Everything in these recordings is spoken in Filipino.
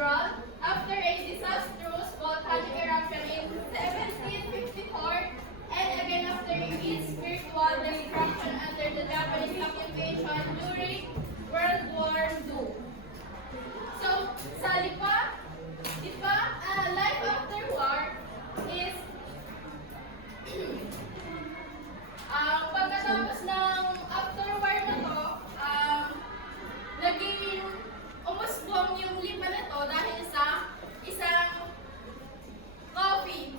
Cathedral after a disastrous volcanic eruption in 1754 and again after its spiritual destruction under the Japanese occupation during World War II. So, sa Lipa, life after war is pagkatapos ng after war na to, naging umusbong yung Lipa na to dahil sa isang coffee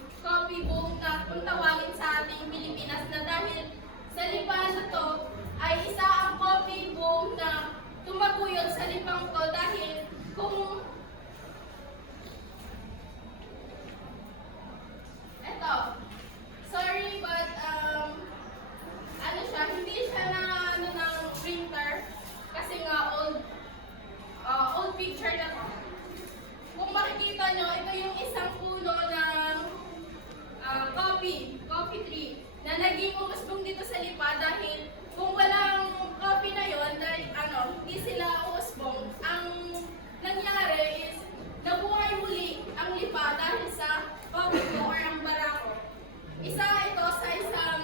boom na kung tawagin sa ating Pilipinas na dahil sa Lipa na to ay isa ang coffee boom na tumaguyod sa Lipang to dahil kung eto, sorry but hindi siya na ng printer kasi nga old picture na to. Kung makikita nyo, ito yung isang puno ng coffee tree na naging umusbong dito sa Lipa dahil kung walang coffee na yon dahil hindi sila umusbong. Ang nangyari is nabuhay muli ang Lipa dahil sa coffee ko or ang barako. Isa ito sa isang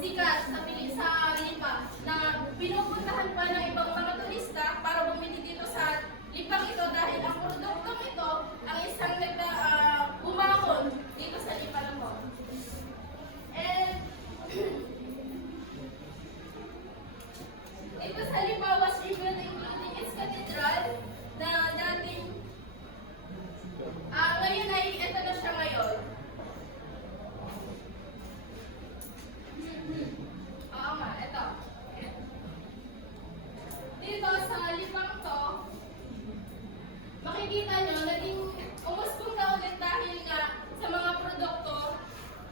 sikat sa Lipa na pinupuntahan pa ng ibang mga turista para bumili dito sa Lipang ito dahil ang produktong ito ang isang bumangon dito sa Lipa na po. And ito sa Lipa was rebuilt including its cathedral na dating ngayon ay ito na siya ngayon. Oo nga, ito. Dito sa Lipang to, makikita nyo, naging umusbong na ulit dahil nga sa mga produkto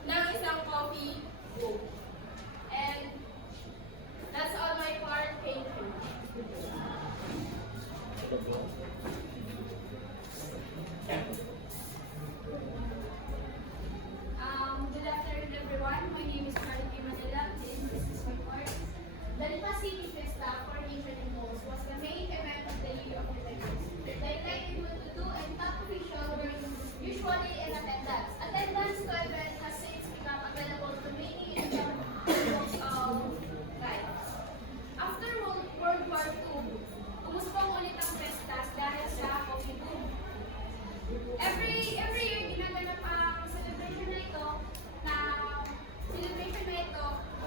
ng isang coffee boom. And that's all my part. Thank you. Good afternoon, everyone. My name is Charity Manila. This is my part. The Lipa City Fiesta Coronation in Malls was the main event of the year of the Tigers. The elected Mututu and top officials were usually in attendance. Attendance to event has since become available to many in the guides. After World War II, umusbong ulit ang festas dahil sa coffee boom. Every year, ginaganap ang celebration na ito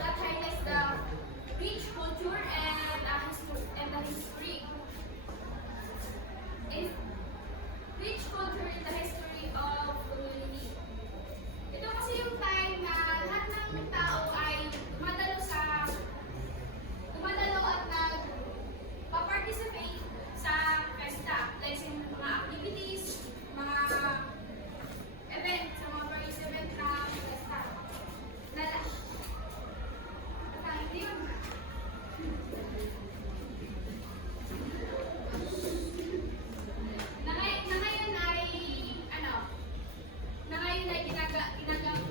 that highlights the rich culture and the history. Rich culture and the history of community. Ito kasi yung time na lahat ng tao ay dumadalo at nagpa-participate sa festa. Like sa mga activities, mga event, sa mga various event na festa.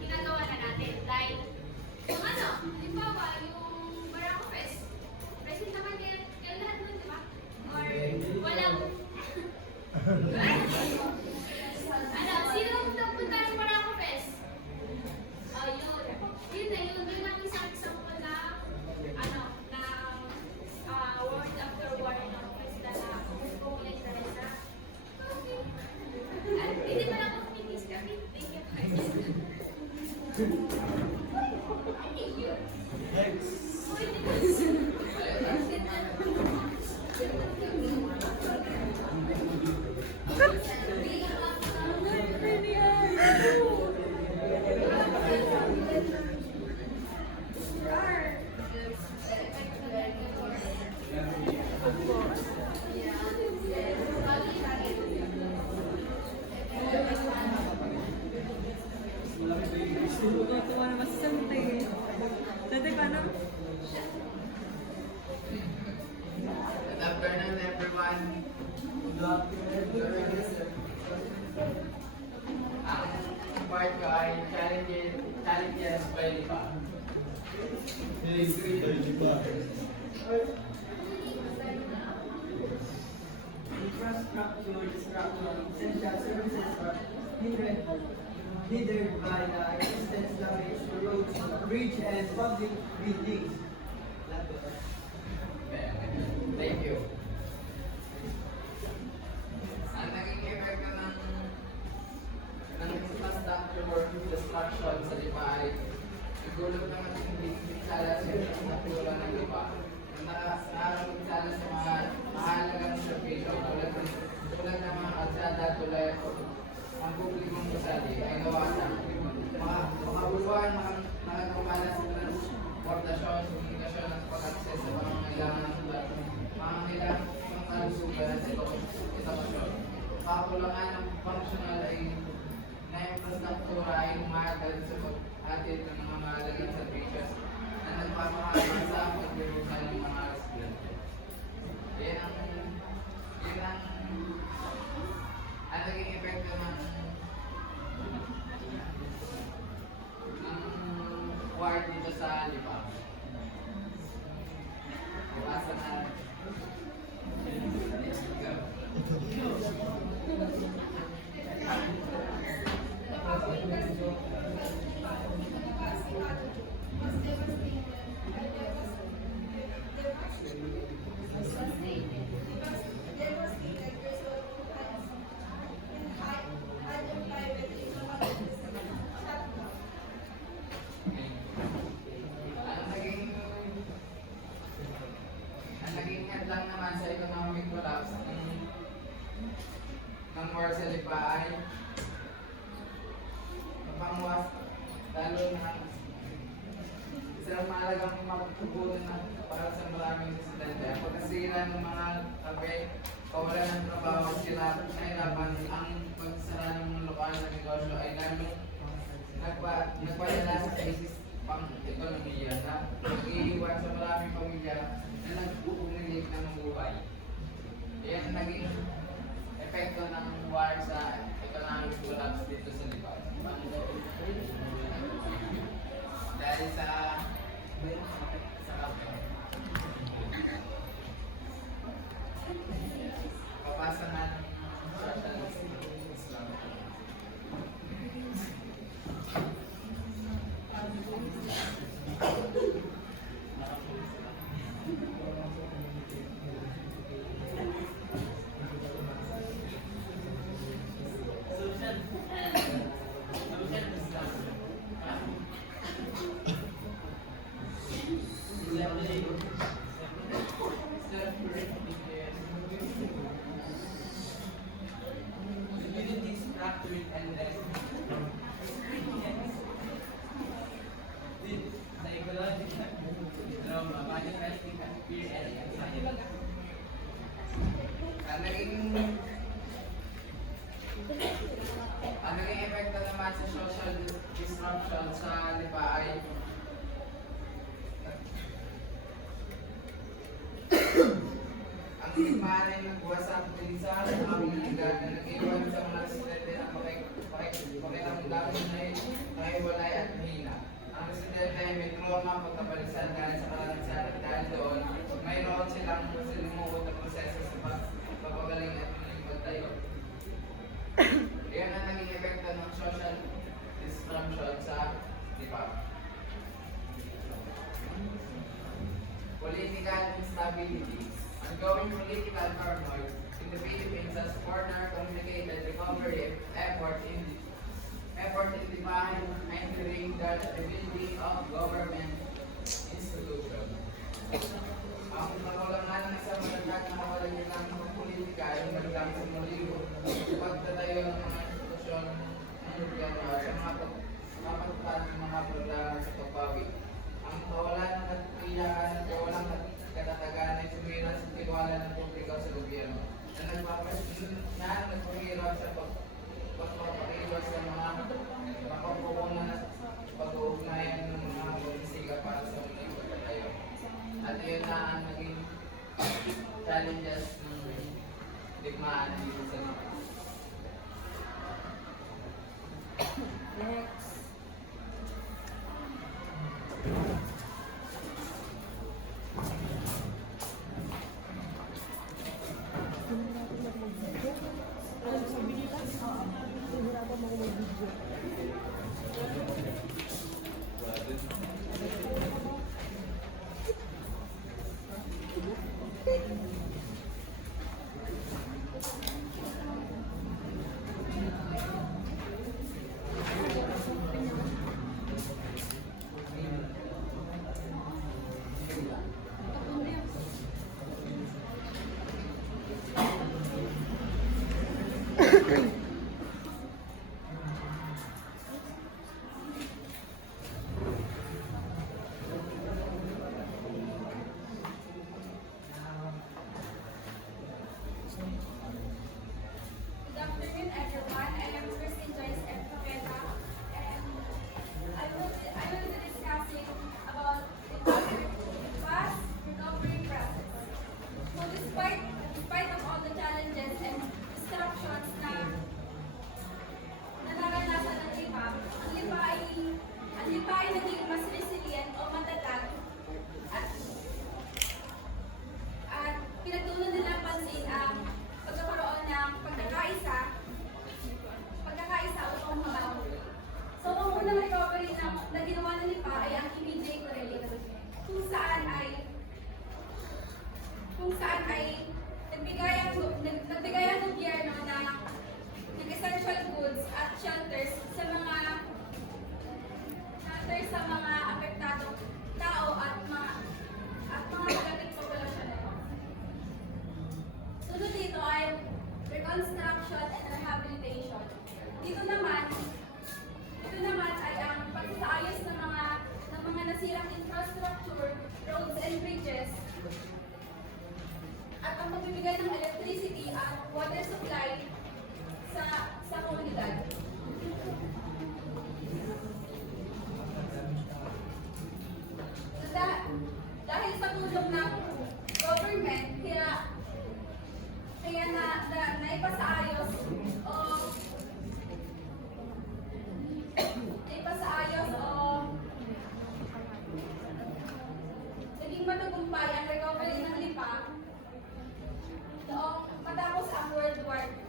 Ginagawa na natin. Like, yung halimbawa, yung Barako Fest. Present naman kayo lahat nun, di ba? Or, walang... Sino ang punta ng Barako Fest? Yun ang isang example na world after war na festa na kung ulit na rin sa hindi pa lang communities kami. Thank you. Tuwa naman sa sante. Dati paano? Good afternoon, everyone. Ang part ko ay challenges by Lipa. infrastructure destruction, essential services are hindered by the existence damage to roads, bridge, and public buildings. Thank you. Ang naging epekto ng infrastructure destruction sa Lipa ay igulog ng ating pinsala sa natulan ng Lipa. Nakakapinsala sa mga mahalagang serbisyo tulad ng mga kalsada tulad ang publikong gusali ay nawasan. Mga bulwan, nakatumalas sa transportasyon, komunikasyon at pag-access sa pangangailangan ng lugar. Pangangailangan ng kalusugan at edukasyon. Kakulangan ng functional ay na infrastruktura ay umagal sa pag-atid ng mga mahalagang servisyos na nagpapakama sa pagbirusan ng mga residente. Yan ang naging epekto ng war dito sa Lipa. Iwasan na. Ang naging headline naman sa economic collapse ng war sa Lipa ay pangwas lalo na isang mahalagang matutugunan na para sa maraming residente. Ang pagkasira ng mga kape, kawalan ng trabaho, sila nahirapan ang pagsara ng mga lokal na negosyo ay lalong nagpadala sa krisis pang-ekonomiya na nag-iiwan sa maraming pamilya na nag-uumilig na ng buhay. Yan ang naging epekto ng war sa economic collapse dito sa Lipa. Dahil sa kape. Papasa na ng socialist Islam. Ang naging epekto naman sa social disruption sa Lipa ay ang Lipa ay nagwasak din sa mga komunidad na nag-iwan sa mga residente ng pakiramdaman na nahiwalay at mahina. Ang residente ay may trauma pagkabalisan dahil sa kalansan at dahil doon, mayroon silang silimuot na proseso sa pagpapagaling at pagtayo. Iyan ang naging epekto ng social disruption sa Lipa. Political instability. Ongoing political turmoil in the Philippines has further complicated recovery effort in Lipa entering the rebuilding of government institutions. Ang kakulangan ng isang matatag na kawalan ng politika ay magdang sa muligo. Pagtatayo ng mga institusyon ng gobyerno sa mga pagpapatupad ng mga programa sa pagbawi. Ang kawalan ng katiyakan at kawalang katatagan ay sumira sa tiwala ng publiko sa gobyerno na nagpapahirap sa pagpapaiwas sa mga makapukunan at pag-uugnayan ng mga politika para sa muling pagtatayo. At yun na ang naging challenges ng digmaan dito sa Lipa. Next. na ginawa ng Lipa ay ang immediate relief, kung saan ay nagbigay ang gobyerno ng essential goods at shelters sa mga apektadong tao at mga magating populasyon nito. Sunod dito ay reconstruction and rehabilitation. Dito naman ay ang pagsaayos ng mga nasirang infrastructure, roads and bridges, at ang pagbibigay ng electricity at water supply sa komunidad. Dahil sa tulong ng government, kaya naipasaayos naging matagumpay ang recovery ng Lipa noong matapos ang World War II.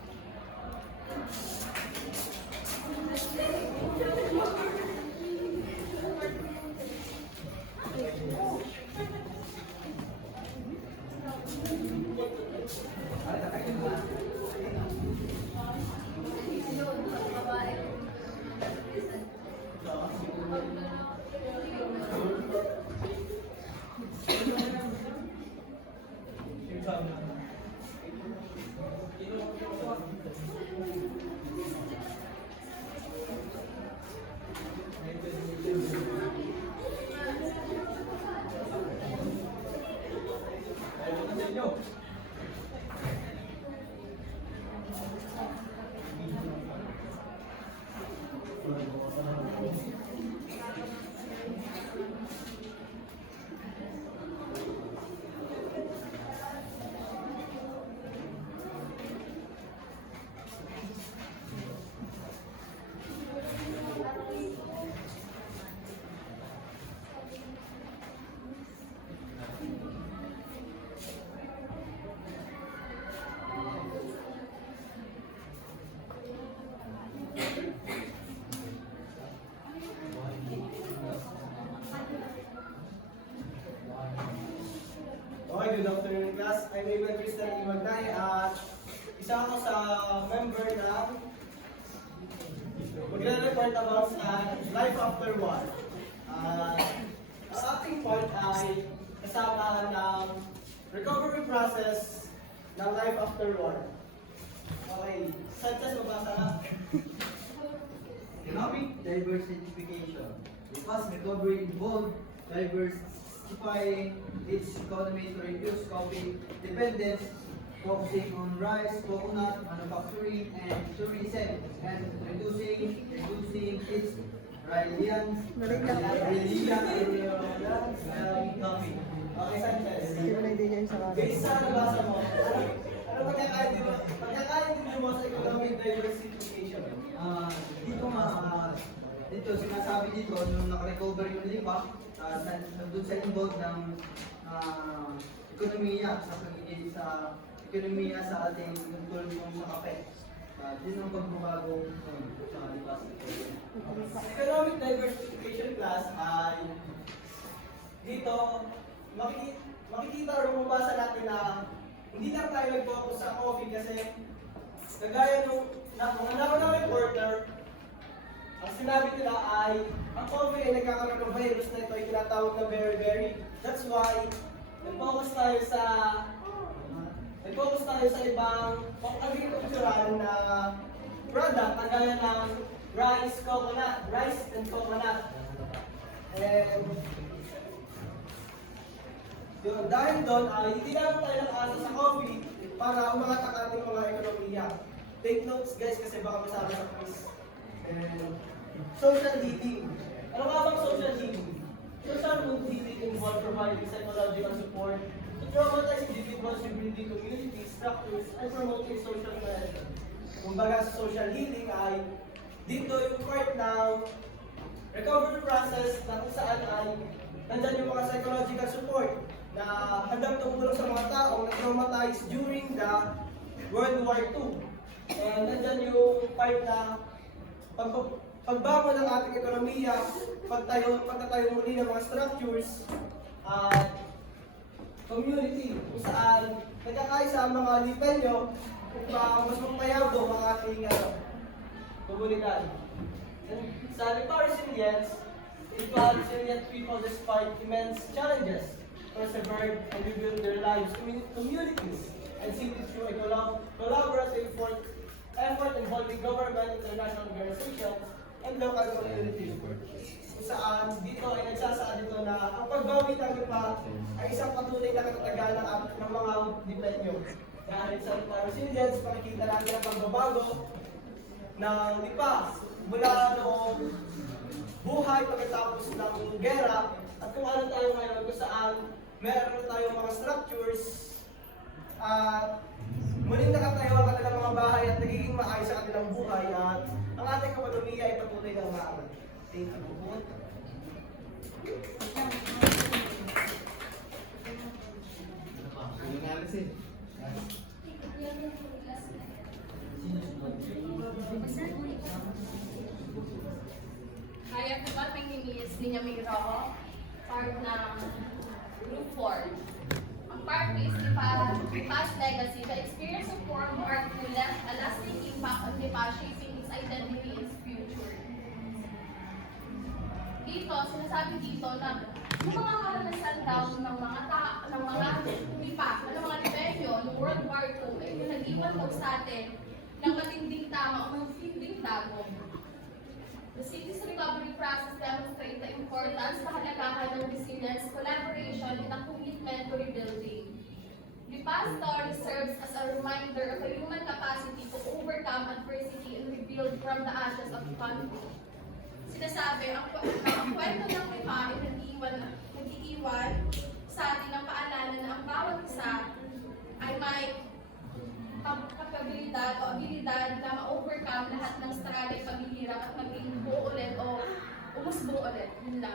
Okay, good afternoon class. I'm Abel Christian Imagnay at isa ako sa member ng magre-report about sa life after war. Ang ating part ay kasama ng recovery process ng life after war. Okay, Sanchez, mabasa ka. Economic diversification. The fast recovery involved diversifying its economy to reduce coffee dependence, focusing on rice, coconut, manufacturing, and tourism, and reducing its reliance coffee. Okay, Sanchez. Based sa nabasa mo, ano pagkakaintindi mo sa economic diversification? Dito sinasabi dito nung naka-recover yung Lipa, nandun sa involved ng ekonomiya sa pagiging sa ekonomiya sa ating tulong sa kape. Din ang pagbabago sa Lipa. Economic diversification class ay dito makikita or mabasa natin na hindi lang tayo nag-focus sa coffee kasi kagaya nung mga naunang reporter, ang sinabi nila ay ang coffee ay nagkakaroon ng virus na ito ay tinatawag na beriberi. That's why nag-focus tayo sa ibang pang-agricultural na product kagaya ng rice and coconut. And yun, dahil doon ay hindi lang tayo nakaasa sa coffee para umangat ang ating mga ekonomiya. Take notes guys kasi baka masabi sa quiz. And social healing. Ano nga bang social healing? Social mood healing involves providing psychological support to traumatize individuals within community structures and promoting social cohesion. Kumbaga sa social healing ay dito yung part ng recovery process na kung saan ay nandyan yung mga psychological support na handang tumulong sa mga taong na-traumatized during the World War II. And nandyan yung part na pagbago ng ating ekonomiya, pagtatayo muli ng mga structures, at community kung saan nagkakaisa ang mga lipenyo upang mas magpayabong ang ating komunidad. Sa Lipa Resilience, Lipa resilient people despite immense challenges persevered and rebuild their lives, communities, and cities through a collaborative effort involving government, international organizations, and local communities. Kung saan dito ay nagsasaad dito na ang pagbawi ng Lipa ay isang patunay na katatagan ng mga lipenyo. Dahil sa Lipa Resilience, makikita natin ang pagbabago ng Lipa mula noong buhay pagkatapos ng gera at kung ano tayo ngayon kung saan meron tayong mga structures at muling nakatayo ang kanilang mga bahay at nagiging maayos sa kanilang buhay at ang ating ekonomiya ay patuloy ng maangat. Thank you. Hi everyone, my name is Benjamin Rojo, part ng Group 4. Ang part is Lipa's legacy. The experience of foreign art will left a lasting impact on Lipa, shaping its identity and its future. Dito, sinasabi dito na yung mga karanasan daw ng mga Lipa, ng mga Lipenyo, ng World War II, ay yung nag-iwan daw sa atin ng matinding tama o matinding dagong. The city's recovery process demonstrates the importance, kahalagahan ng resilience, collaboration, and a commitment to rebuilding. The past story serves as a reminder of the human capacity to overcome adversity and rebuild from the ashes of conflict. Sinasabi, ang kwento ng Lipa ay nag-iiwan sa atin ng paalala na ang bawat isa ay may kapabilidad o abilidad na ma-overcome lahat ng struggle, paghihirap at maging buo ulit o umusbong ulit. Yun lang.